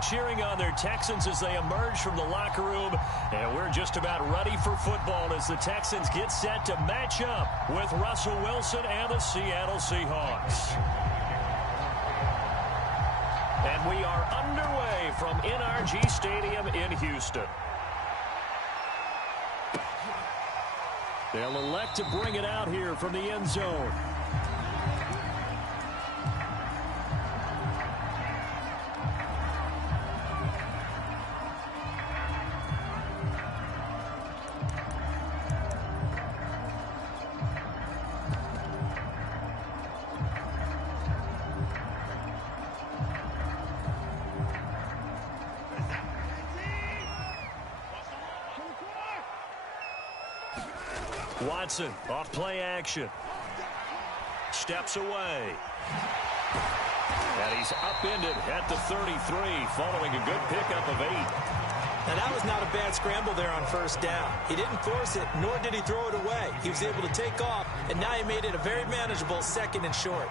cheering on their Texans as they emerge from the locker room. And we're just about ready for football as the Texans get set to match up with Russell Wilson and the Seattle Seahawks. And we are underway from NRG Stadium in Houston. They'll elect to bring it out here from the end zone. Watson, off play action. Steps away. And he's upended at the 33, following a good pickup of 8. Now, that was not a bad scramble there on first down. He didn't force it, nor did he throw it away. He was able to take off, and now he made it a very manageable 2nd and short.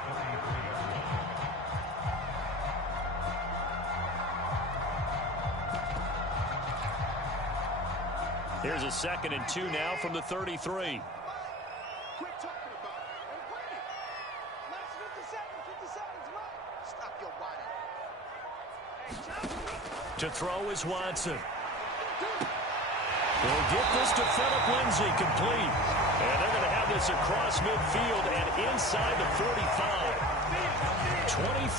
Here's a 2nd and 2 now from the 33. To throw is Watson. He'll get this to Phillip Lindsay, complete. And they're going to have this across midfield and inside the 45.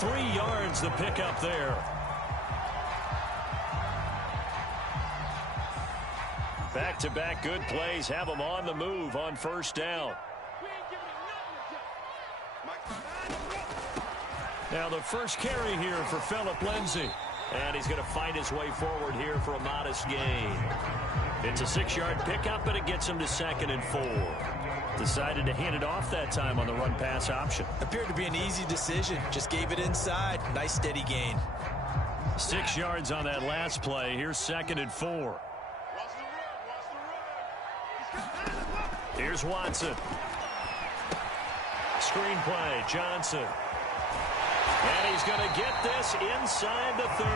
23 yards the pickup there. Back-to-back good plays have them on the move on first down. Now the first carry here for Phillip Lindsay. And he's going to fight his way forward here for a modest gain. It's a 6-yard pickup, but it gets him to 2nd and 4. Decided to hand it off that time on the run-pass option. Appeared to be an easy decision. Just gave it inside. Nice steady gain. 6 yards on that last play. Here's 2nd and 4. Here's Watson. Screen play, Johnson. And he's going to get this inside the 30.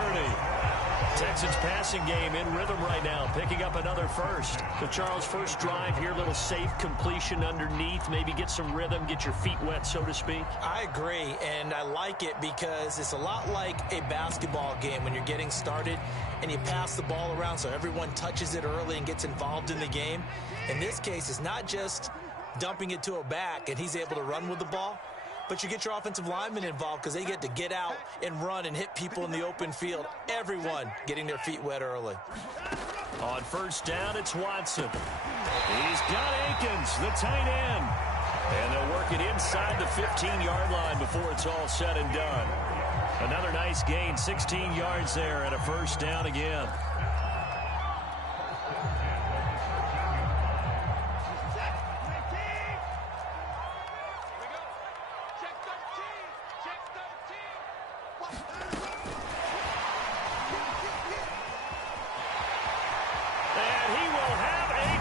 Texans passing game in rhythm right now, picking up another first. So, Charles, first drive here, little safe completion underneath. Maybe get some rhythm, get your feet wet, so to speak. I agree, and I like it because it's a lot like a basketball game when you're getting started and you pass the ball around so everyone touches it early and gets involved in the game. In this case, it's not just dumping it to a back and he's able to run with the ball, but you get your offensive linemen involved because they get to get out and run and hit people in the open field. Everyone getting their feet wet early. On first down, it's Watson. He's got Akins, the tight end. And they'll work it inside the 15-yard line before it's all said and done. Another nice gain, 16 yards there, and a first down again.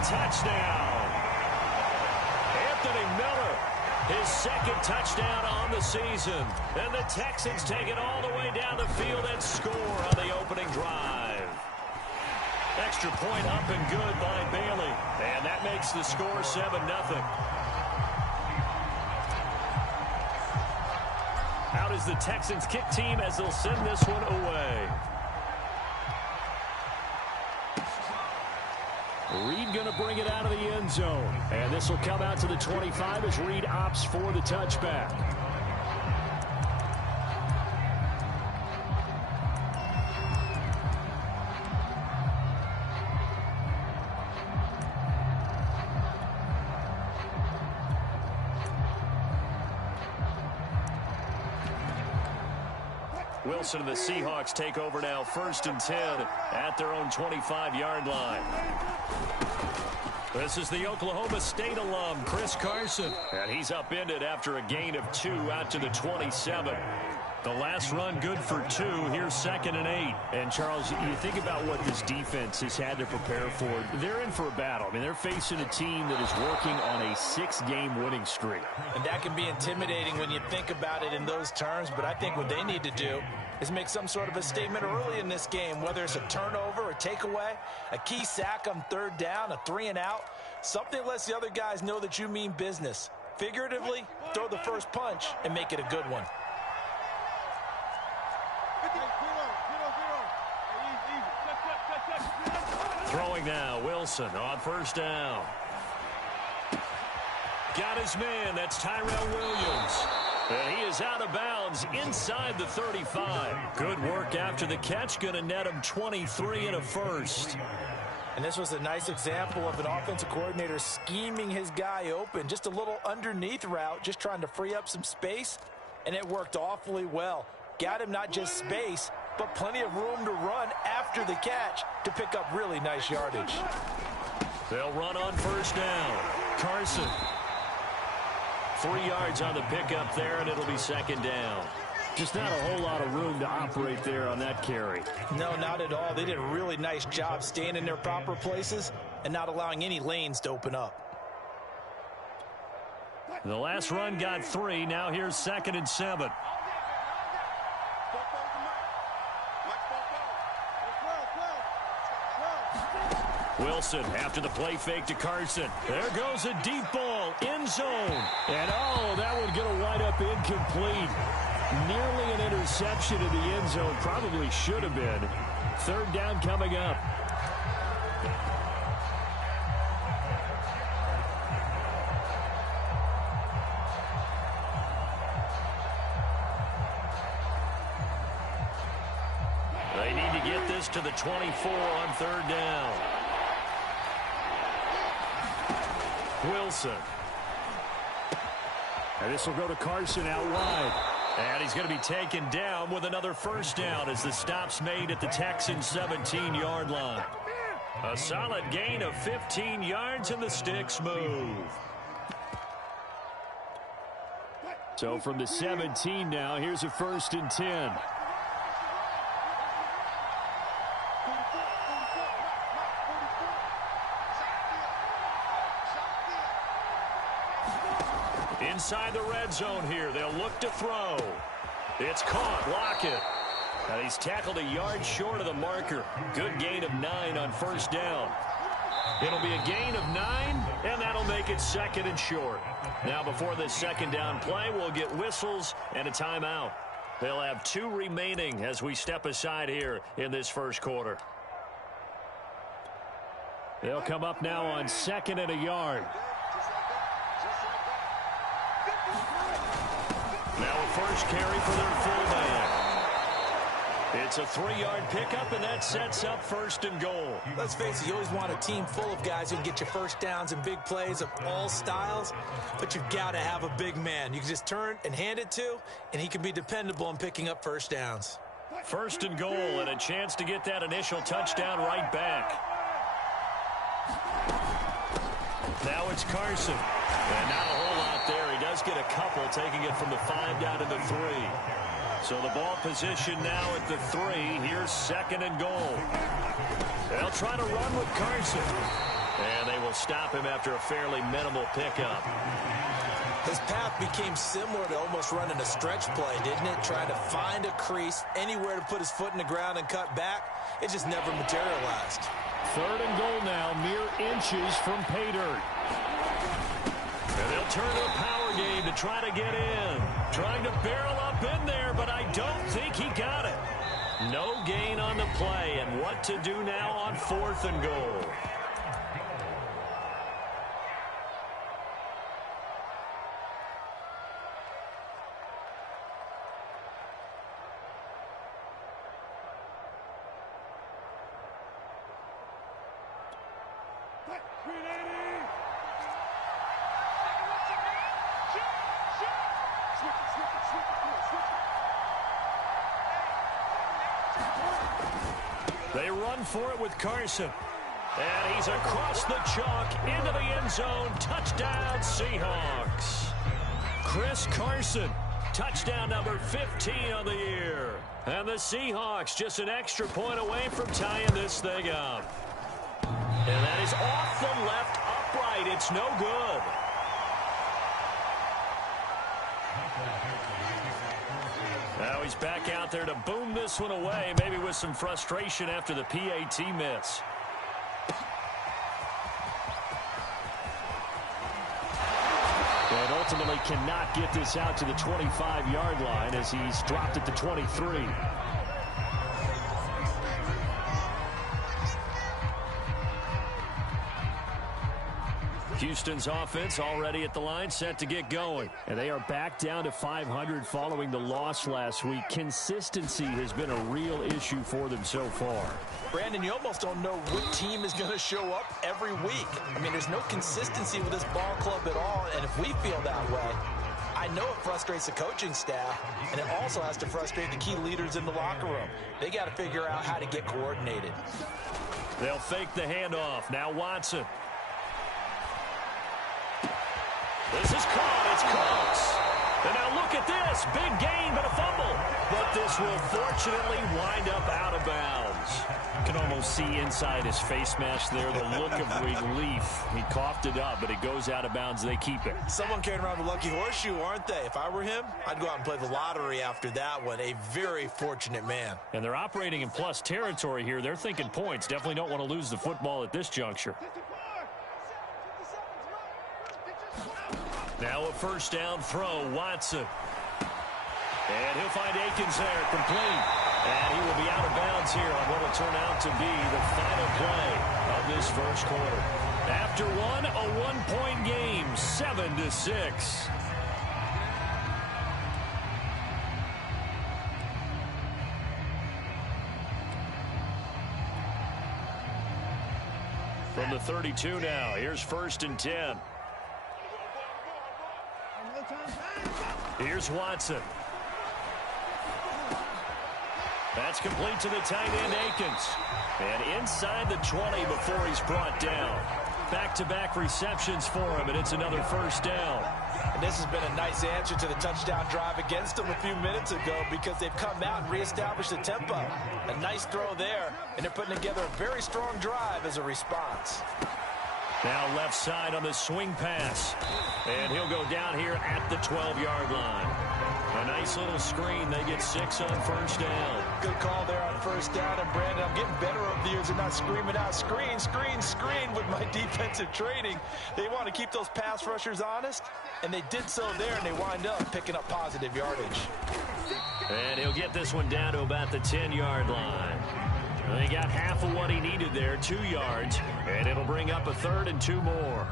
Touchdown. Anthony Miller, his 2nd touchdown on the season. And the Texans take it all the way down the field and score on the opening drive. Extra point up and good by Bailey. And that makes the score 7-0. Out is the Texans kick team as they'll send this one away. Reed going to bring it out of the end zone. And this will come out to the 25 as Reed opts for the touchback. Wilson and the Seahawks take over now, 1st and 10 at their own 25-yard line. This is the Oklahoma State alum, Chris Carson. And he's upended after a gain of 2 out to the 27. The last run good for 2. Here's 2nd and 8. And, Charles, you think about what this defense has had to prepare for. They're in for a battle. I mean, they're facing a team that is working on a 6-game winning streak. And that can be intimidating when you think about it in those terms. But I think what they need to do is make some sort of a statement early in this game, whether it's a turnover, a takeaway, a key sack on third down, a 3-and-out. Something that lets the other guys know that you mean business. Figuratively, throw the first punch and make it a good one. Throwing now, Wilson on first down. Got his man, that's Tyrell Williams. And he is out of bounds inside the 35. Good work after the catch, going to net him 23 and a first. And this was a nice example of an offensive coordinator scheming his guy open. Just a little underneath route, just trying to free up some space, and it worked awfully well. Got him not just space, but plenty of room to run after the catch to pick up really nice yardage. They'll run on first down. Carson. 3 yards on the pickup there, and it'll be second down. Just not a whole lot of room to operate there on that carry. No, not at all. They did a really nice job staying in their proper places and not allowing any lanes to open up. The last run got 3. Now here's 2nd and 7. Wilson after the play fake to Carson. There goes a deep ball, end zone. And oh, that one going to wind up incomplete. Nearly an interception in the end zone. Probably should have been. Third down coming up. They need to get this to the 24 on third down. Wilson. And this will go to Carson out wide. And he's going to be taken down with another first down as the stop's made at the Texans' 17-yard line. A solid gain of 15 yards and the sticks move. So from the 17 now, here's a 1st and 10. Inside the red zone here. They'll look to throw. It's caught. Lockett. And he's tackled a yard short of the marker. Good gain of 9 on first down. It'll be a gain of 9, and that'll make it 2nd and short. Now before this second down play, we'll get whistles and a timeout. They'll have 2 remaining as we step aside here in this first quarter. They'll come up now on 2nd and a yard. Now a first carry for their fullback. It's a 3-yard pickup, and that sets up 1st and goal. Let's face it, you always want a team full of guys who can get you first downs and big plays of all styles, but you've got to have a big man you can just turn and hand it to, and he can be dependable in picking up first downs. 1st and goal, and a chance to get that initial touchdown right back. Now it's Carson. And not a whole lot there. He does get a couple, taking it from the 5 down to the 3. So the ball position now at the 3. Here's 2nd and goal. They'll try to run with Carson. And they will stop him after a fairly minimal pickup. His path became similar to almost running a stretch play, didn't it? Trying to find a crease, anywhere to put his foot in the ground and cut back. It just never materialized. 3rd and goal now, mere inches from pay dirt. And they'll turn to a power game to try to get in. Trying to barrel up in there, but I don't think he got it. No gain on the play, and what to do now on 4th and goal. They run for it with Carson. And he's across the chalk into the end zone. Touchdown, Seahawks. Chris Carson, touchdown number 15 on the year. And the Seahawks just an extra point away from tying this thing up. And that is off the left upright. It's no good. Now he's back out there to boom this one away, maybe with some frustration after the PAT miss. And ultimately cannot get this out to the 25-yard line as he's dropped at the 23. Houston's offense already at the line, set to get going. And they are back down to 500 following the loss last week. Consistency has been a real issue for them so far. Brandon, you almost don't know what team is going to show up every week. I mean, there's no consistency with this ball club at all, and if we feel that way, I know it frustrates the coaching staff, and it also has to frustrate the key leaders in the locker room. They got to figure out how to get coordinated. They'll fake the handoff. Now Watson. This is caught. It's Cooks. And now look at this. Big gain, but a fumble. But this will fortunately wind up out of bounds. You can almost see inside his face mask there the look of relief. He coughed it up, but it goes out of bounds. They keep it. Someone carrying around a lucky horseshoe, aren't they? If I were him, I'd go out and play the lottery after that one. A very fortunate man. And they're operating in plus territory here. They're thinking points. Definitely don't want to lose the football at this juncture. Now a first down throw, Watson. And he'll find Akins there, complete. And he will be out of bounds here on what will turn out to be the final play of this first quarter. After one, a one-point game, 7-6. From the 32 now, here's 1st and 10. Here's Watson. That's complete to the tight end, Akins. And inside the 20 before he's brought down. Back-to-back receptions for him, and it's another first down. And this has been a nice answer to the touchdown drive against them a few minutes ago because they've come out and reestablished the tempo. A nice throw there, and they're putting together a very strong drive as a response. Now left side on the swing pass. And he'll go down here at the 12-yard line. A nice little screen. They get 6 on first down. Good call there on first down. And, Brandon, I'm getting better over the years and not screaming out, screen, screen, screen with my defensive training. They want to keep those pass rushers honest, and they did so there, and they wind up picking up positive yardage. And he'll get this one down to about the 10-yard line. He got half of what he needed there, 2 yards, and it'll bring up a 3rd and 2 more.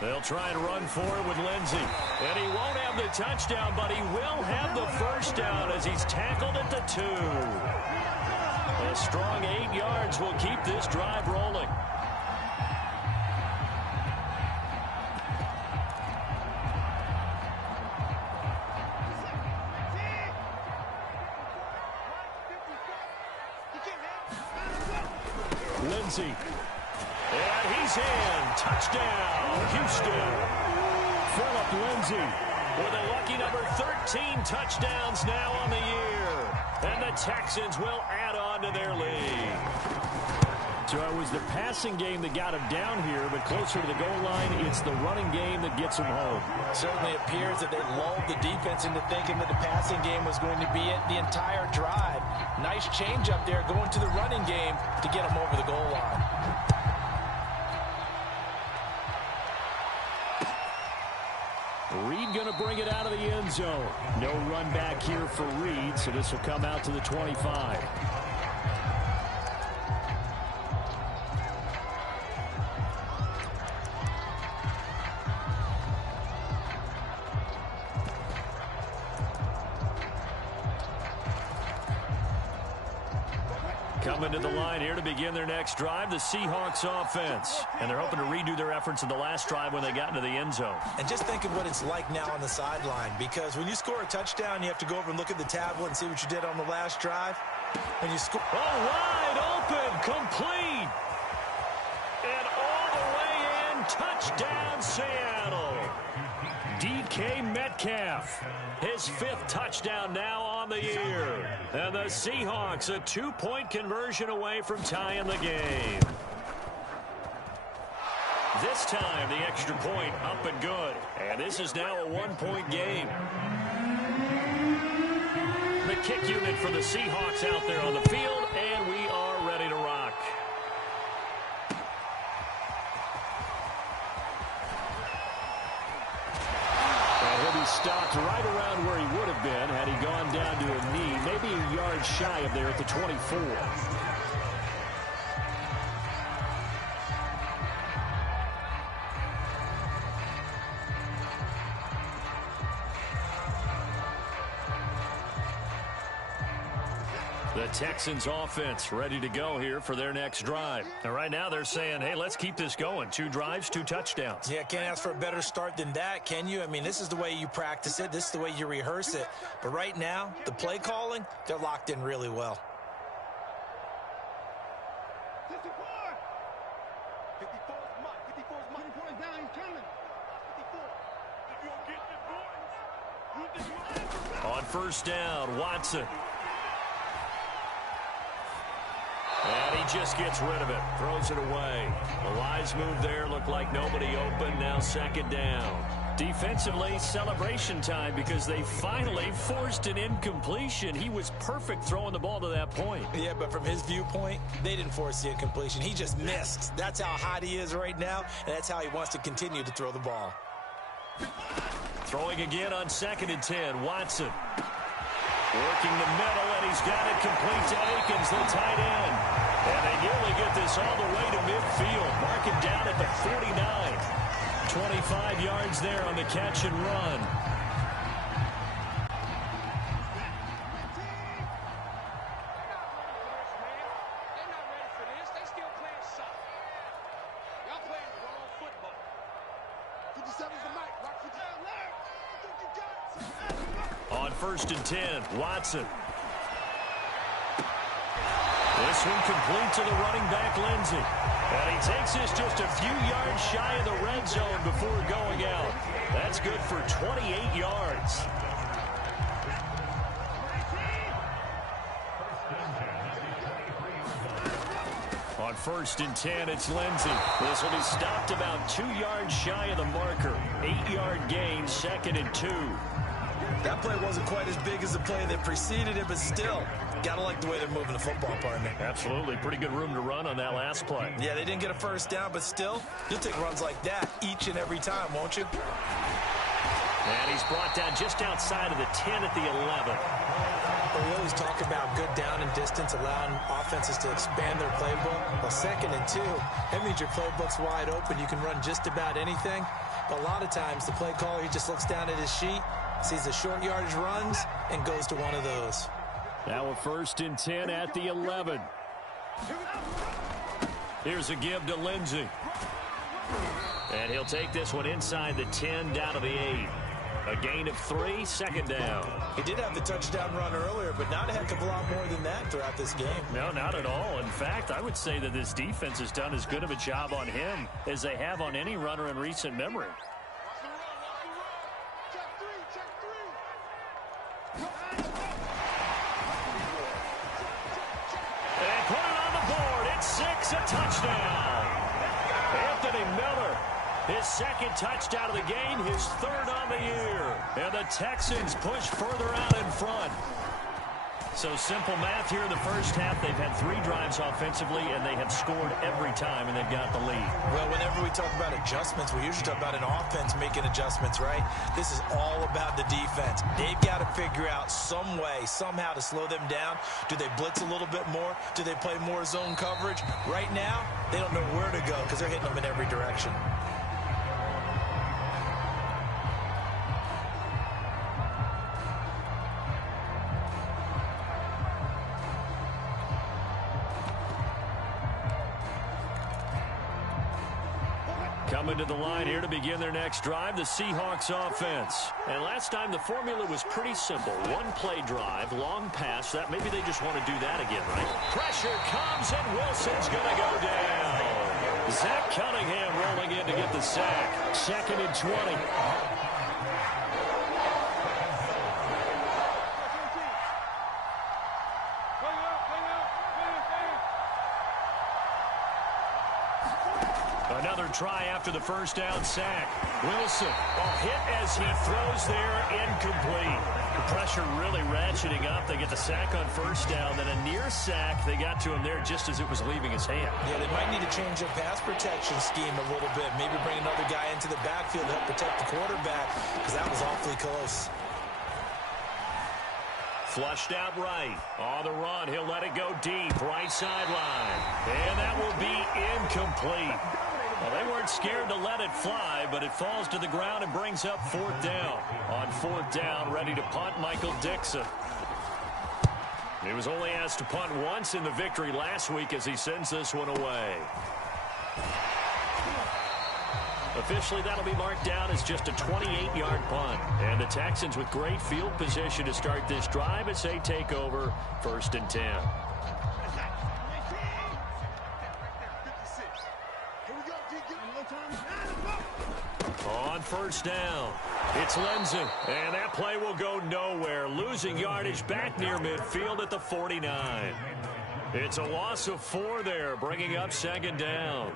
They'll try and run for it with Lindsey. And he won't have the touchdown, but he will have the first down as he's tackled at the 2. A strong 8 yards will keep this drive rolling. Lindsey. And he's in. Touchdown, Houston. Phillip Lindsey with a lucky number 13 touchdowns now on the year. And the Texans will add on to their lead. So it was the passing game that got him down here, but closer to the goal line, it's the running game that gets him home. Certainly appears that they lulled the defense into thinking that the passing game was going to be it the entire drive. Nice change up there going to the running game to get him over the goal line. Reed going to bring it out of the end zone. No run back here for Reed, so this will come out to the 25. Coming to the line here to begin their next drive, the Seahawks offense. And they're hoping to redo their efforts in the last drive when they got into the end zone. And just think of what it's like now on the sideline, because when you score a touchdown, you have to go over and look at the tablet and see what you did on the last drive. And you score. Oh, wide open, complete. And all the way in, touchdown Seattle. DK Metcalf, his 5th touchdown now on the year. And the Seahawks a 2-point conversion away from tying the game. This time, the extra point up and good. And this is now a one-point game. The kick unit for the Seahawks out there on the field, and we are ready to rock. And he'll be stopped right around where he would have been had he gone down to a knee, maybe a yard shy of there at the 24. The Texans offense ready to go here for their next drive. And right now they're saying, hey, let's keep this going. 2 drives, 2 touchdowns. Yeah, can't ask for a better start than that, can you? I mean, this is the way you practice it. This is the way you rehearse it. But right now, the play calling, they're locked in really well. 54's down, he's coming. 54. On first down, Watson. And he just gets rid of it, throws it away. The wise move there, looked like nobody open, now second down. Defensively, celebration time because they finally forced an incompletion. He was perfect throwing the ball to that point. Yeah, but from his viewpoint, they didn't force the incompletion. He just missed. That's how hot he is right now, and that's how he wants to continue to throw the ball. Throwing again on 2nd and 10, Watson. Working the middle, and he's got it complete to Akins, the tight end. And they nearly get this all the way to midfield. Mark him down at the 49. 25 yards there on the catch and run. On 1st and 10, Watson. This one complete to the running back, Lindsey. And he takes this just a few yards shy of the red zone before going out. That's good for 28 yards. On 1st and 10, it's Lindsey. This will be stopped about 2 yards shy of the marker. 8-yard gain, 2nd and 2. That play wasn't quite as big as the play that preceded it, but still, gotta like the way they're moving the football, partner. Absolutely. Pretty good room to run on that last play. Yeah, they didn't get a first down, but still, you'll take runs like that each and every time, won't you? And he's brought down just outside of the 10 at the 11. Well, we always talk about good down and distance, allowing offenses to expand their playbook. Well, 2nd and 2, that means your playbook's wide open. You can run just about anything. But a lot of times, the play caller, he just looks down at his sheet, sees the short yardage runs, and goes to one of those. Now a 1st and 10 at the 11. Here's a give to Lindsey. And he'll take this one inside the 10 down to the 8. A gain of 3, 2nd down. He did have the touchdown run earlier, but not a heck of a lot more than that throughout this game. No, not at all. In fact, I would say that this defense has done as good of a job on him as they have on any runner in recent memory. And put it on the board. It's 6, a touchdown. Anthony Miller, his 2nd touchdown of the game, his 3rd on the year. And the Texans push further out in front. So simple math here in the first half. They've had 3 drives offensively, and they have scored every time, and they've got the lead. Well, whenever we talk about adjustments, we usually talk about an offense making adjustments, right? This is all about the defense. They've got to figure out some way, somehow to slow them down. Do they blitz a little bit more? Do they play more zone coverage? Right now, they don't know where to go because they're hitting them in every direction. Coming to the line here to begin their next drive, the Seahawks offense. And last time the formula was pretty simple. 1-play drive, long pass. That maybe they just want to do that again, right? Pressure comes, and Wilson's going to go down. Zach Cunningham rolling in to get the sack. 2nd and 20. Another another try after the first down sack. Wilson, hit as he throws there, incomplete. The pressure really ratcheting up. They get the sack on first down, then a near sack. They got to him there just as it was leaving his hand. Yeah, they might need to change their pass protection scheme a little bit. Maybe bring another guy into the backfield to help protect the quarterback, because that was awfully close. Flushed out right. On the run, he'll let it go deep. Right sideline. And that will be incomplete. Well, they weren't scared to let it fly, but it falls to the ground and brings up fourth down. On fourth down, ready to punt, Michael Dixon. He was only asked to punt once in the victory last week as he sends this one away. Officially, that'll be marked down as just a 28-yard punt. And the Texans with great field position to start this drive as they take over 1st and 10. On first down, it's Lindsey. And that play will go nowhere. Losing yardage back near midfield at the 49. It's a loss of 4 there, bringing up 2nd down.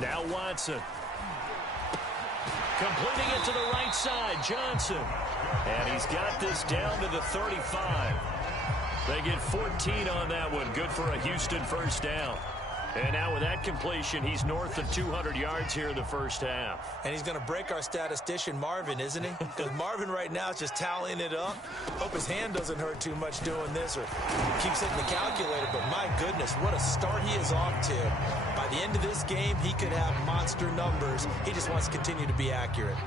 Now Watson. Completing it to the right side, Johnson. And he's got this down to the 35. They get 14 on that one. Good for a Houston first down. And now with that completion, he's north of 200 yards here in the first half. And he's going to break our statistician, Marvin, isn't he? Because Marvin right now is just tallying it up. Hope his hand doesn't hurt too much doing this or keeps hitting the calculator. But my goodness, what a start he is off to. By the end of this game, he could have monster numbers. He just wants to continue to be accurate.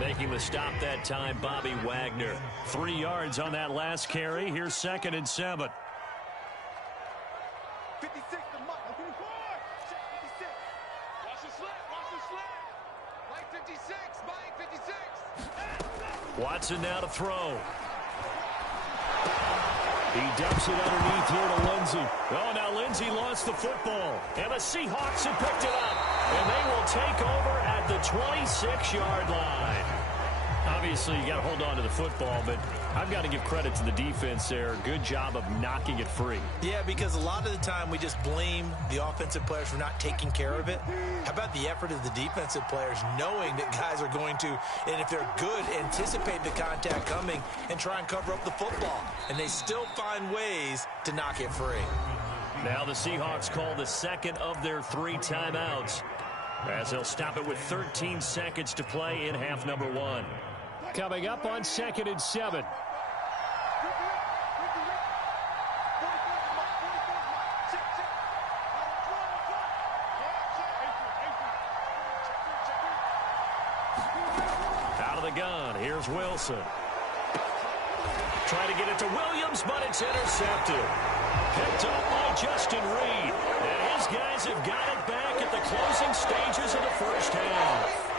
Making the stop that time, Bobby Wagner. 3 yards on that last carry. Here's 2nd and 7. 56, the mark. 54. Check 56. Watch the slip. Watch the slip. Mike 56. Mike 56. Watson now to throw. He dumps it underneath here to Lindsey. Oh, now Lindsey lost the football. And the Seahawks have picked it up. And they will take over at the 26-yard line. Obviously, you got to hold on to the football, but I've got to give credit to the defense there. Good job of knocking it free. Yeah, because a lot of the time we just blame the offensive players for not taking care of it. How about the effort of the defensive players knowing that guys are going to, and if they're good, anticipate the contact coming and try and cover up the football. And they still find ways to knock it free. Now the Seahawks call the 2nd of their 3 timeouts as they'll stop it with 13 seconds to play in half number 1. Coming up on 2nd and 7. Out of the gun, here's Wilson. Trying to get it to Williams, but it's intercepted. Picked up by Justin Reed. And his guys have got it back at the closing stages of the first half.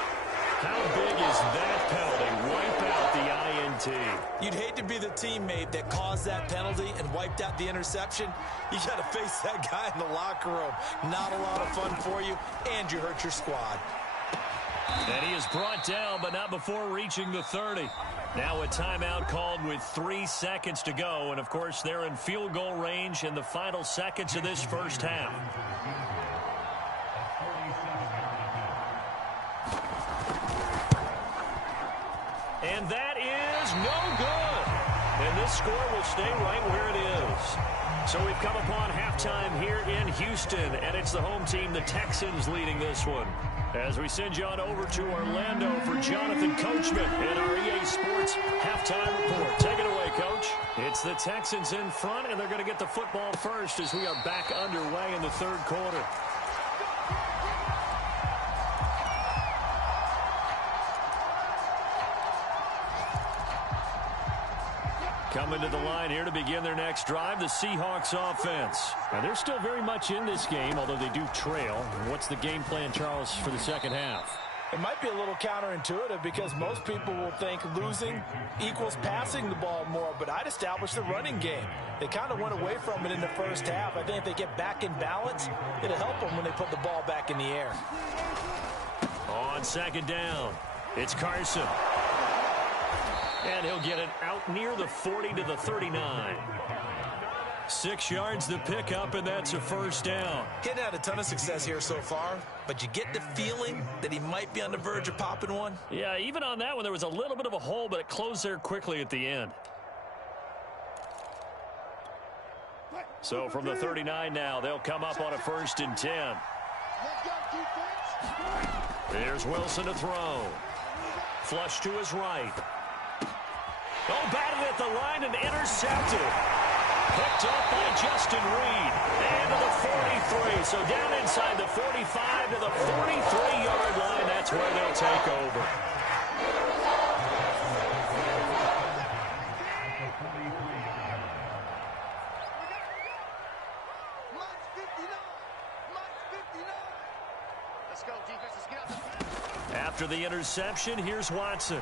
How big is that penalty? Wipe out the INT. You'd hate to be the teammate that caused that penalty and wiped out the interception. You got to face that guy in the locker room. Not a lot of fun for you, and you hurt your squad. And he is brought down, but not before reaching the 30. Now a timeout called with 3 seconds to go. And, of course, they're in field goal range in the final seconds of this first half. And that is no good. And this score will stay right where it is. So we've come upon halftime here in Houston, and it's the home team, the Texans, leading this one. As we send you on over to Orlando for Jonathan Coachman and our EA Sports halftime report. Take it away, Coach. It's the Texans in front, and they're going to get the football first as we are back underway in the 3rd quarter. Coming to the line here to begin their next drive, the Seahawks offense. Now, they're still very much in this game, although they do trail. What's the game plan, Charles, for the second half? It might be a little counterintuitive because most people will think losing equals passing the ball more, but I'd establish the running game. They kind of went away from it in the first half. I think if they get back in balance, it'll help them when they put the ball back in the air. On second down, it's Carson. And he'll get it out near the 40 to the 39. 6 yards the pickup, and that's a first down. He hadn't had a ton of success here so far, but you get the feeling that he might be on the verge of popping one. Yeah, even on that one, there was a little bit of a hole, but it closed there quickly at the end. So from the 39 now, they'll come up on a 1st and 10. Here's Wilson to throw. Flush to his right. Oh, batted at the line and intercepted. Picked up by Justin Reed. And to the 43. So down inside the 45 to the 43-yard line. That's where they'll take over. After the interception, here's Watson.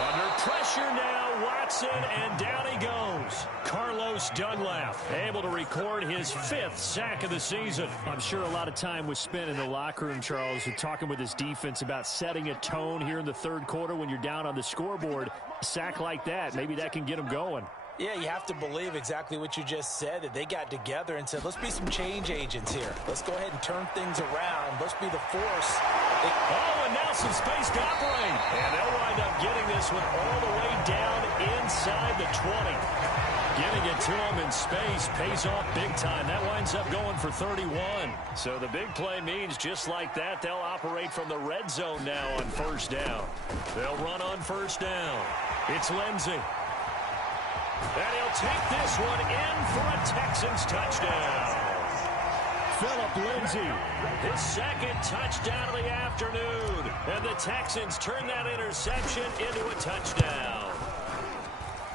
Under pressure now, Watson, and down he goes. Carlos Dunlap able to record his 5th sack of the season. I'm sure a lot of time was spent in the locker room, Charles, and talking with his defense about setting a tone here in the 3rd quarter when you're down on the scoreboard. A sack like that, maybe that can get them going. Yeah, you have to believe exactly what you just said, that they got together and said, let's be some change agents here. Let's go ahead and turn things around. Let's be the force. Oh, and now some space to operate. And they'll wind up getting this one all the way down inside the 20. Getting it to them in space pays off big time. That winds up going for 31. So the big play means just like that, they'll operate from the red zone now on 1st down. They'll run on 1st down. It's Lindsey. And he'll take this one in for a Texans touchdown. Phillip Lindsay, his 2nd touchdown of the afternoon. And the Texans turn that interception into a touchdown.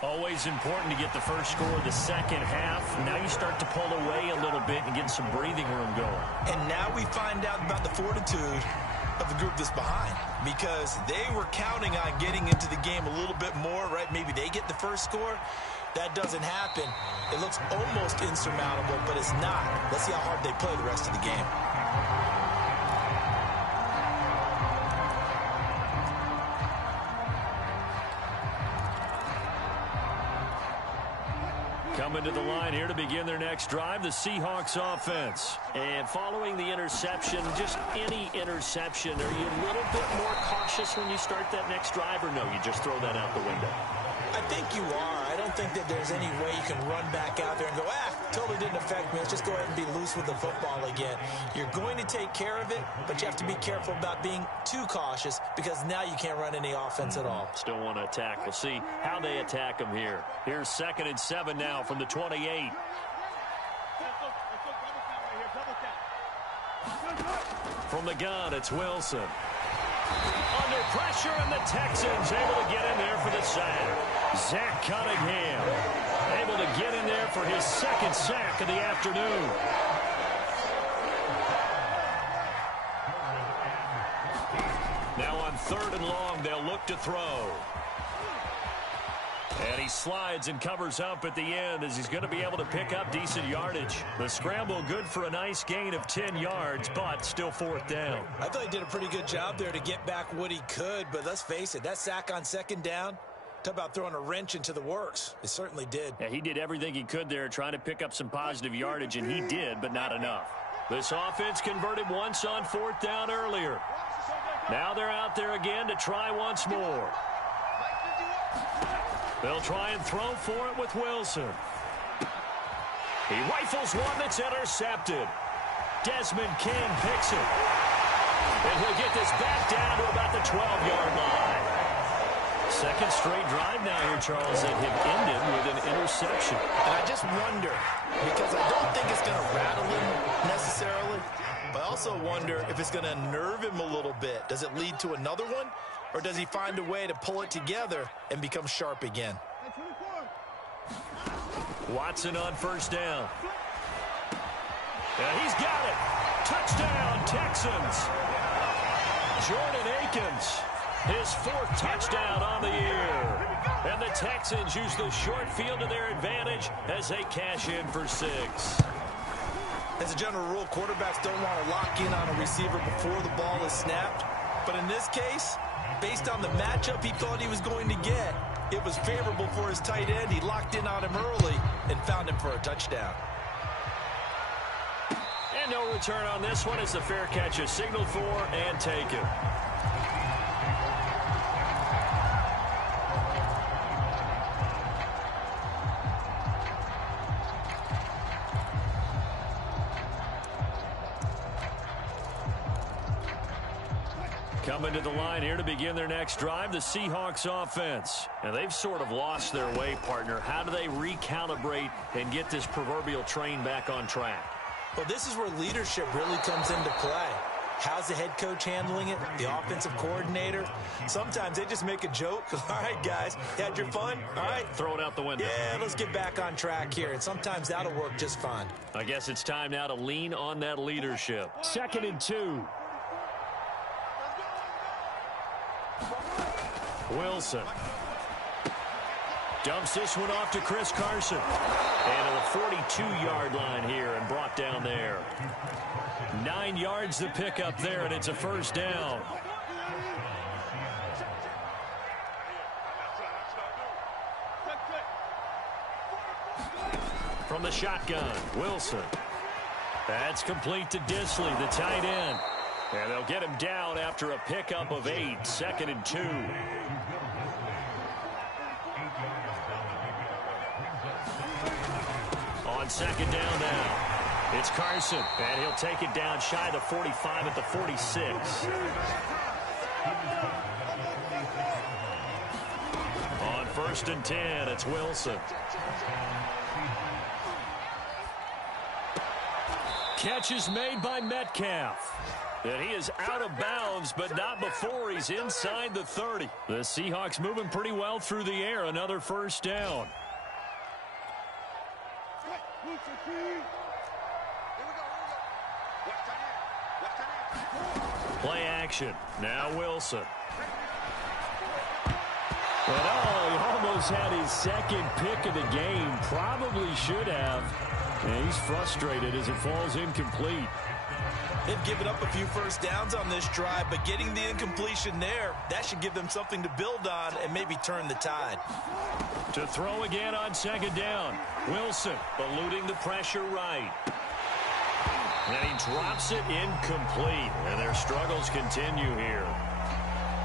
Always important to get the first score of the second half. Now you start to pull away a little bit and get some breathing room going. And now we find out about the fortitude of the group that's behind, because they were counting on getting into the game a little bit more, right? Maybe they get the first score. That doesn't happen. It looks almost insurmountable, but it's not. Let's see how hard they play the rest of the game. Coming to the line here to begin their next drive, the Seahawks offense. And following the interception, just any interception, are you a little bit more cautious when you start that next drive, or no, you just throw that out the window? I think you are. I don't think that there's any way you can run back out there and go, totally didn't affect me. Let's just go ahead and be loose with the football again. You're going to take care of it, but you have to be careful about being too cautious, because now you can't run any offense at all. Still want to attack. We'll see how they attack them here. Here's 2nd and 7 now from the 28. From the gun, it's Wilson. Under pressure, and the Texans able to get in there for the sack. Zach Cunningham able to get in there for his 2nd sack of the afternoon. Now on 3rd and long, they'll look to throw. And he slides and covers up at the end as he's going to be able to pick up decent yardage. The scramble good for a nice gain of 10 yards, but still 4th down. I thought he did a pretty good job there to get back what he could, but let's face it, that sack on 2nd down, talk about throwing a wrench into the works. It certainly did. Yeah, he did everything he could there trying to pick up some positive yardage, and he did, but not enough. This offense converted once on 4th down earlier. Now they're out there again to try once more. They'll try and throw for it with Wilson. He rifles one that's intercepted. Desmond King picks it. And he'll get this back down to about the 12-yard line. 2nd straight drive now here, Charles, that have ended with an interception. And I just wonder, because I don't think it's going to rattle him necessarily, but I also wonder if it's going to nerve him a little bit. Does it lead to another one? Or does he find a way to pull it together and become sharp again? Watson on 1st down. And he's got it. Touchdown, Texans. Jordan Akins, his 4th touchdown on the year. And the Texans use the short field to their advantage as they cash in for 6. As a general rule, quarterbacks don't want to lock in on a receiver before the ball is snapped. But in this case, based on the matchup he thought he was going to get, it was favorable for his tight end. He locked in on him early and found him for a touchdown. And no return on this one as the fair catch is signaled for and taken. Coming to the line here to begin their next drive, the Seahawks offense. And they've sort of lost their way, partner. How do they recalibrate and get this proverbial train back on track? Well, this is where leadership really comes into play. How's the head coach handling it? The offensive coordinator? Sometimes they just make a joke. All right, guys, had your fun? All right. Throw it out the window. Yeah, let's get back on track here. And sometimes that'll work just fine. I guess it's time now to lean on that leadership. 2nd and 2. Wilson dumps this one off to Chris Carson. And to the 42-yard line here and brought down there. 9 yards to pick up there, and it's a first down. From the shotgun, Wilson. That's complete to Disley, the tight end. And they'll get him down after a pickup of 8, 2nd and 2. On 2nd down now, it's Carson, and he'll take it down shy of the 45 at the 46. On 1st and 10, it's Wilson. Catch is made by Metcalf. And he is out of bounds, but not before he's inside the 30. The Seahawks moving pretty well through the air. Another first down. Play action. Now Wilson. But he almost had his 2nd pick of the game. Probably should have. And he's frustrated as it falls incomplete. They've given up a few first downs on this drive, but getting the incompletion there, that should give them something to build on and maybe turn the tide. To throw again on 2nd down. Wilson eluding the pressure right. And he drops it incomplete. And their struggles continue here.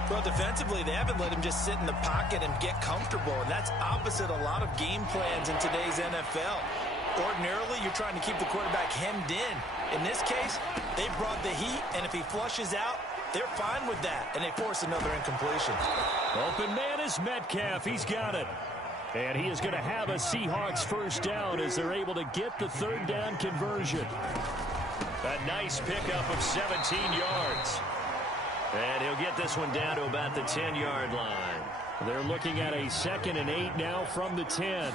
Well, defensively, they haven't let him just sit in the pocket and get comfortable, and that's opposite a lot of game plans in today's NFL. Ordinarily, you're trying to keep the quarterback hemmed in. In this case, they brought the heat, and if he flushes out, they're fine with that, and they force another incompletion. Open man is Metcalf. He's got it. And he is going to have a Seahawks first down as they're able to get the 3rd down conversion. A nice pickup of 17 yards. And he'll get this one down to about the 10-yard line. They're looking at a 2nd and 8 now from the 10.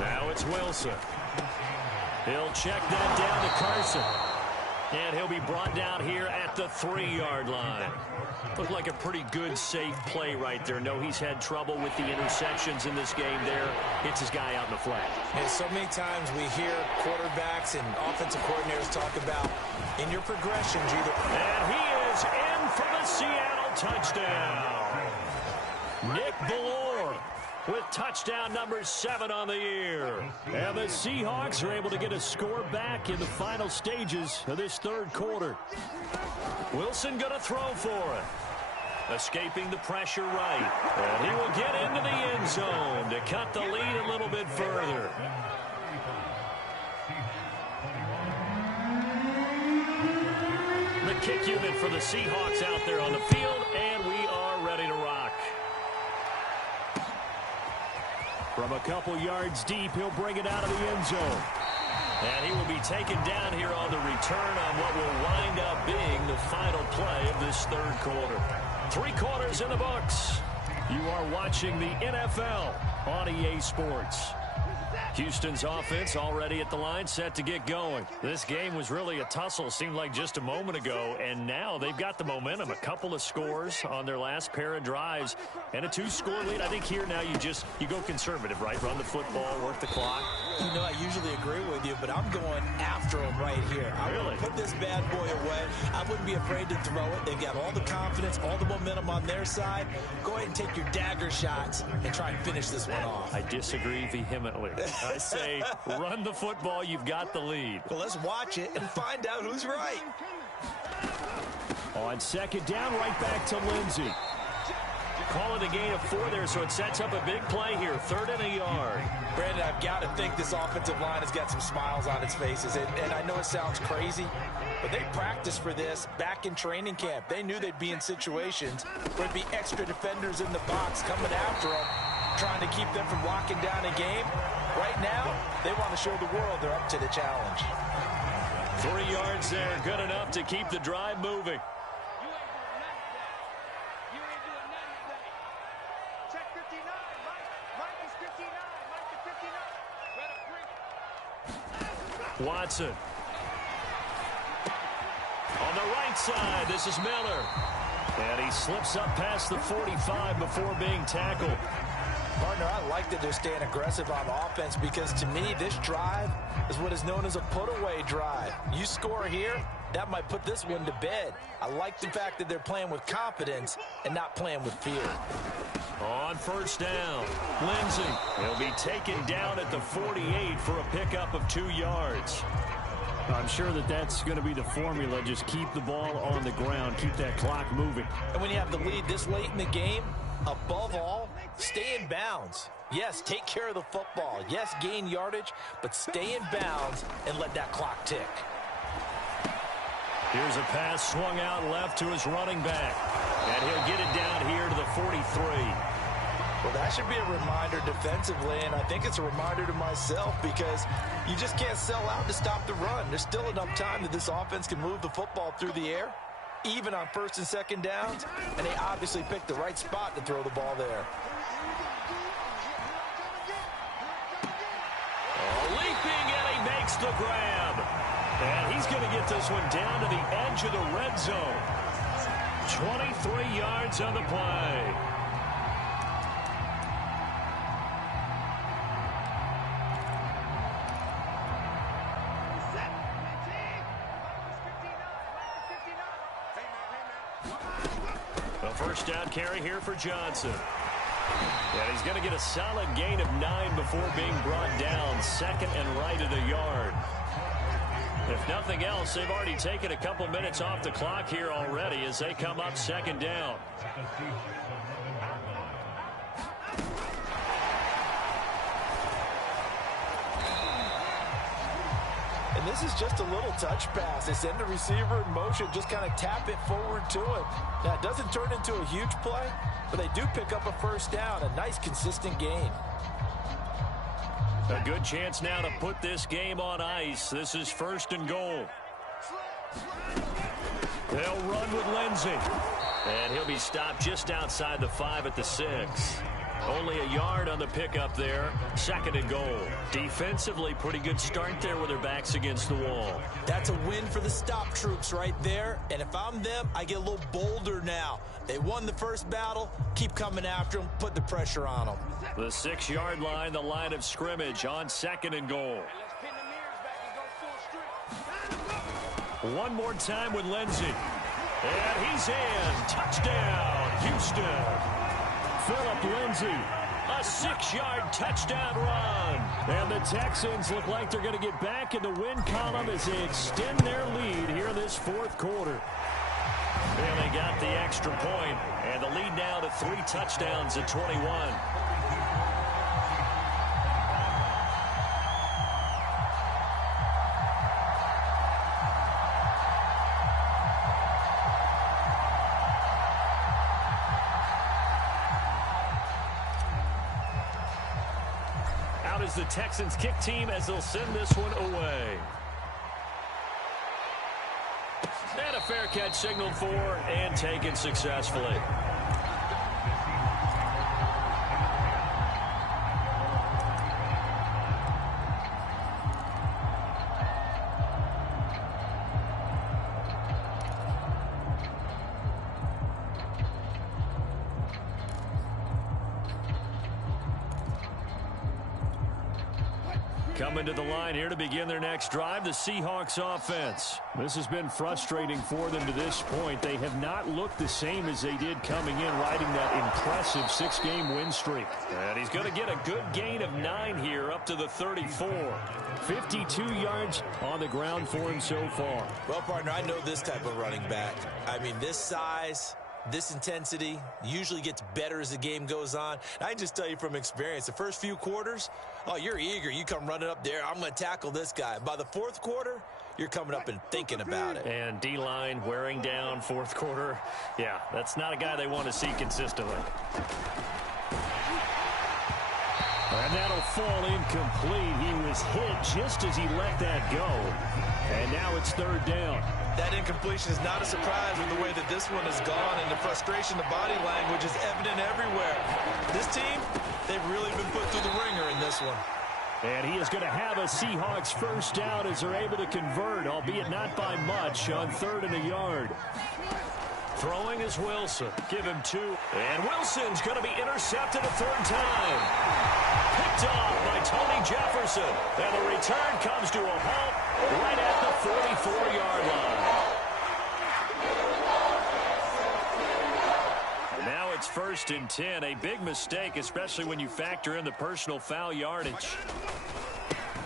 Now it's Wilson. He'll check that down to Carson. And he'll be brought down here at the 3-yard line. Looked like a pretty good, safe play right there. No, he's had trouble with the interceptions in this game there. Hits his guy out in the flat. And so many times we hear quarterbacks and offensive coordinators talk about in your progressions, And he is in for the Seattle touchdown. Nick Ballore with touchdown number 7 on the year. And the Seahawks are able to get a score back in the final stages of this 3rd quarter. Wilson going to throw for it. Escaping the pressure right. And he will get into the end zone to cut the lead a little bit further. The kick unit for the Seahawks out there on the field, and we are ready to rock. From a couple yards deep, he'll bring it out of the end zone. And he will be taken down here on the return on what will wind up being the final play of this 3rd quarter. 3 quarters in the books. You are watching the NFL on EA Sports. Houston's offense already at the line, set to get going. This game was really a tussle, seemed like just a moment ago, and now they've got the momentum. A couple of scores on their last pair of drives, and a 2-score lead. I think here now you go conservative, right? Run the football, work the clock. You know, I usually agree with you, but I'm going after him right here. I Really? want to put this bad boy away. I wouldn't be afraid to throw it. They've got all the confidence, all the momentum on their side. Go ahead and take your dagger shots and try and finish this one off. I disagree vehemently. I say run the football. You've got the lead. Well, let's watch it and find out who's right. On second down, right back to Lindsey. Call it a gain of 4 there, so it sets up a big play here. 3rd and a yard. Brandon, I've got to think this offensive line has got some smiles on its faces. And I know it sounds crazy, but they practiced for this back in training camp. They knew they'd be in situations where there'd be extra defenders in the box coming after them, trying to keep them from locking down a game. Right now, they want to show the world they're up to the challenge. 3 yards there, good enough to keep the drive moving. Watson. On the right side, this is Miller. And he slips up past the 45 before being tackled. Partner, I like that they're staying aggressive on offense because, to me, this drive is what is known as a put-away drive. You score here, that might put this one to bed. I like the fact that they're playing with confidence and not playing with fear. On first down, Lindsey. He'll be taken down at the 48 for a pickup of 2 yards. I'm sure that's going to be the formula. Just keep the ball on the ground. Keep that clock moving. And when you have the lead this late in the game, above all, stay in bounds. Yes, take care of the football. Yes, gain yardage, but stay in bounds and let that clock tick. Here's a pass swung out left to his running back. And he'll get it down here to the 43. Well, that should be a reminder defensively, and I think it's a reminder to myself because you just can't sell out to stop the run. There's still enough time that this offense can move the football through the air, even on 1st and 2nd downs, and they obviously picked the right spot to throw the ball there. Leaping, and he makes the grab. And he's going to get this one down to the edge of the red zone. 23 yards on the play. A first down carry here for Johnson. And he's going to get a solid gain of 9 before being brought down. 2nd and right at a yard. If nothing else, they've already taken a couple minutes off the clock here already as they come up 2nd down. And this is just a little touch pass. They send the receiver in motion, just kind of tap it forward to him. Now, it doesn't turn into a huge play, but they do pick up a first down, a nice, consistent gain. A good chance now to put this game on ice. This is 1st and goal. They'll run with Lindsey. And he'll be stopped just outside the 5 at the 6. Only a yard on the pickup there. 2nd and goal. Defensively, pretty good start there with their backs against the wall. That's a win for the stop troops right there. And if I'm them, I get a little bolder now. They won the first battle. Keep coming after them. Put the pressure on them. The 6-yard line, the line of scrimmage on 2nd and goal. One more time with Lindsey. And he's in. Touchdown, Houston. Phillip Lindsey, a 6-yard touchdown run. And the Texans look like they're going to get back in the win column as they extend their lead here in this 4th quarter. And they got the extra point, and the lead now to 3 touchdowns at 21. Out is the Texans kick team as they'll send this one away. And a fair catch signaled for and taken successfully. coming to the line here to begin their next drive, the Seahawks offense. This has been frustrating for them to this point. They have not looked the same as they did coming in, riding that impressive 6-game win streak. And he's going to get a good gain of 9 here up to the 34. 52 yards on the ground for him so far. Well, partner, I know this type of running back. I mean, this size, this intensity usually gets better as the game goes on. And I can just tell you from experience, the first few quarters, oh, you're eager. You come running up there, I'm going to tackle this guy. By the fourth quarter, you're coming up and thinking about it. And D-line wearing down fourth quarter. Yeah, that's not a guy they want to see consistently. And that'll fall incomplete. He was hit just as he let that go. And now it's third down. That incompletion is not a surprise with the way that this one has gone, and the frustration, the body language is evident everywhere. This team, they've really been put through the ringer in this one. And he is going to have a Seahawks first down as they're able to convert, albeit not by much, on 3rd and a yard. Throwing is Wilson. Give him 2. And Wilson's going to be intercepted a 3rd time. Picked off by Tony Jefferson. And the return comes to a halt right at the 44-yard line. And now it's 1st and 10. A big mistake, especially when you factor in the personal foul yardage.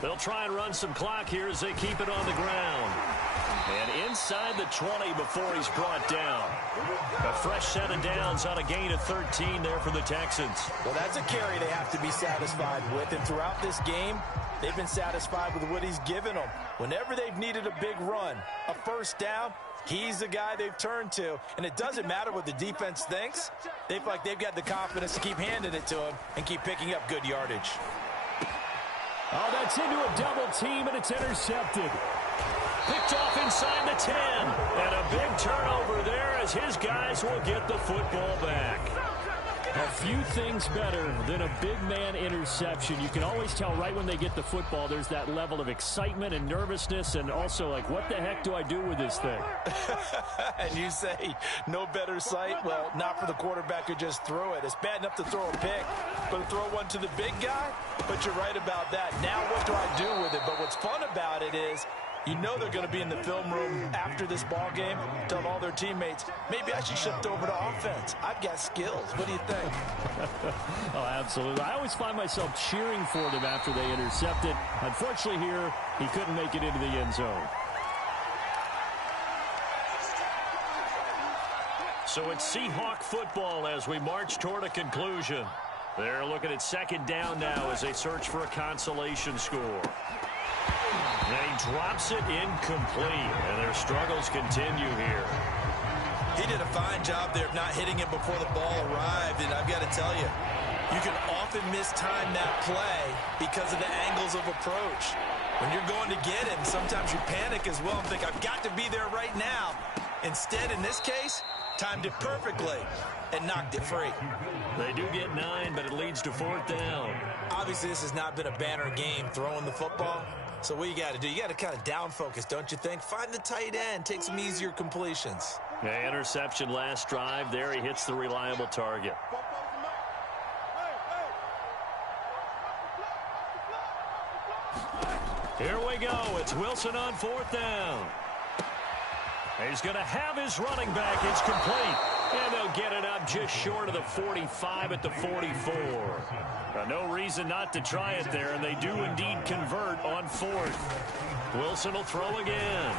They'll try and run some clock here as they keep it on the ground. And inside the 20 before he's brought down. A fresh set of downs on a gain of 13 there for the Texans. Well, that's a carry they have to be satisfied with. And throughout this game, they've been satisfied with what he's given them. Whenever they've needed a big run, a first down, he's the guy they've turned to. And it doesn't matter what the defense thinks. They feel like they've got the confidence to keep handing it to him and keep picking up good yardage. Oh, that's into a double team, and it's intercepted. Picked off inside the 10. And a big turnover there as his guys will get the football back. A few things better than a big man interception. You can always tell right when they get the football, there's that level of excitement and nervousness, and also like, what the heck do I do with this thing? And you say, no better sight? Well, not for the quarterback who just threw it. It's bad enough to throw a pick, but to throw one to the big guy? But you're right about that. Now what do I do with it? But what's fun about it is, you know they're going to be in the film room after this ball game, telling all their teammates, maybe I should shift over to offense. I've got skills. What do you think? Oh, absolutely. I always find myself cheering for them after they intercept it. Unfortunately here, he couldn't make it into the end zone. So it's Seahawk football as we march toward a conclusion. They're looking at 2nd down now as they search for a consolation score. And he drops it incomplete, and their struggles continue here. He did a fine job there of not hitting it before the ball arrived, and I've got to tell you, you can often mistime that play because of the angles of approach. When you're going to get him, sometimes you panic as well and think, I've got to be there right now. Instead, in this case, timed it perfectly and knocked it free. They do get 9, but it leads to 4th down. Obviously, this has not been a banner game throwing the football. So what you got to do, you got to kind of down focus, don't you think? Find the tight end, take some easier completions. Yeah, interception last drive. There he hits the reliable target. Here we go. It's Wilson on 4th down. He's going to have his running back. It's complete. And they'll get it up just short of the 45 at the 44. No reason not to try it there, and they do indeed convert on 4th. Wilson will throw again.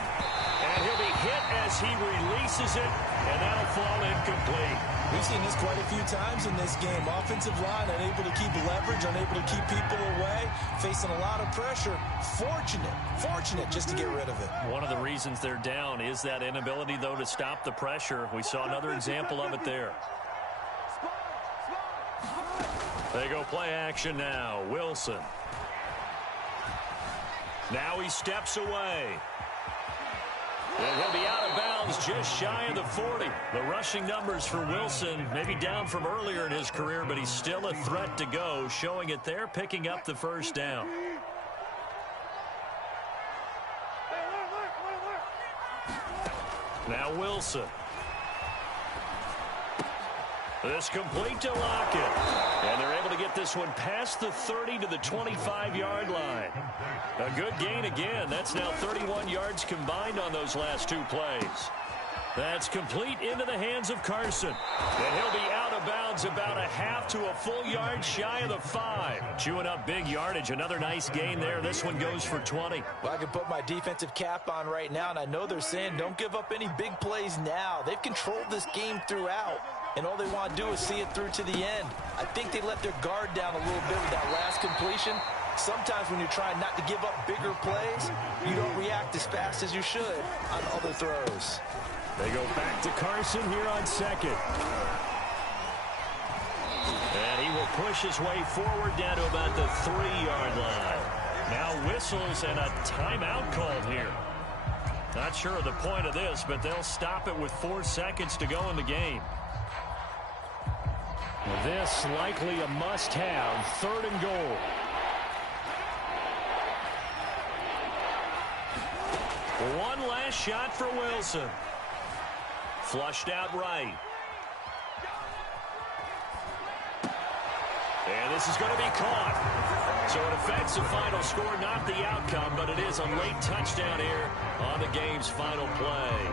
And he'll be hit as he releases it, and that'll fall incomplete. We've seen this quite a few times in this game. Offensive line unable to keep leverage, unable to keep people away, facing a lot of pressure. Fortunate just to get rid of it. One of the reasons they're down is that inability, though, to stop the pressure. We saw another example of it there. They go play action now. Wilson. Now he steps away. And he'll be out of bounds just shy of the 40. The rushing numbers for Wilson maybe down from earlier in his career, but he's still a threat to go, showing it there, picking up the first down. Now Wilson. This complete to Lockett. And they're able to get this this one past the 30 to the 25-yard line. A good gain again. That's now 31 yards combined on those last two plays. That's complete into the hands of Carson. And he'll be out of bounds about a half to a full yard shy of the 5. Chewing up big yardage. Another nice gain there. This one goes for 20. Well, I can put my defensive cap on right now, and I know they're saying don't give up any big plays now. They've controlled this game throughout, and all they want to do is see it through to the end. I think they let their guard down a little bit with that last completion. Sometimes when you're trying not to give up bigger plays, you don't react as fast as you should on other throws. They go back to Carson here on second. And he will push his way forward down to about the 3-yard line. Now whistles and a timeout called here. Not sure of the point of this, but they'll stop it with 4 seconds to go in the game. This likely a must-have. 3rd and goal. One last shot for Wilson. Flushed out right. And this is going to be caught. So it affects the final score, not the outcome, but it is a late touchdown here on the game's final play.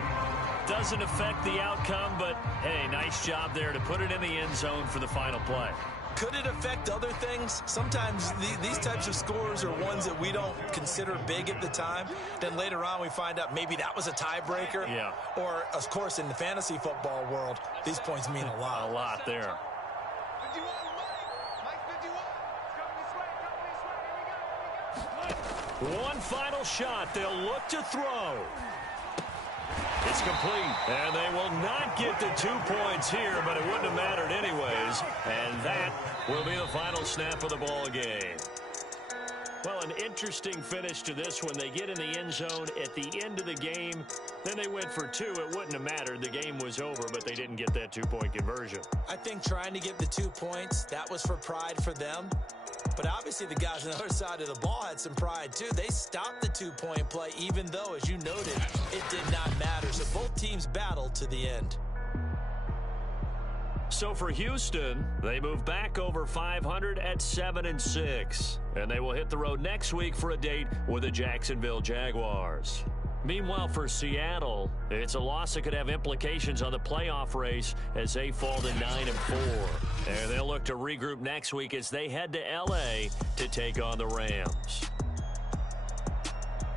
Doesn't affect the outcome, but, hey, nice job there to put it in the end zone for the final play. Could it affect other things? Sometimes these types of scores are ones that we don't consider big at the time. Then later on we find out maybe that was a tiebreaker. Yeah. Or, of course, in the fantasy football world, these points mean a lot. A lot there. 51, Mike 51. Coming this way, here we go. One final shot. They'll look to throw. It's complete, and they will not get the 2 points here, but it wouldn't have mattered anyways, and that will be the final snap of the ball game. Well, an interesting finish to this one. They get in the end zone at the end of the game. Then they went for 2. It wouldn't have mattered. The game was over, but they didn't get that 2-point conversion. I think trying to get the 2 points, that was for pride for them. But obviously the guys on the other side of the ball had some pride too. They stopped the 2-point play, even though, as you noted, it did not matter. So both teams battled to the end. So for Houston, they move back over 500 at 7-6. And they will hit the road next week for a date with the Jacksonville Jaguars. Meanwhile, for Seattle, it's a loss that could have implications on the playoff race as they fall to 9-4. And they'll look to regroup next week as they head to L.A. to take on the Rams.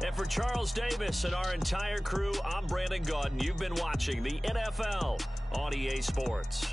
And for Charles Davis and our entire crew, I'm Brandon Gaudin. You've been watching the NFL on EA Sports.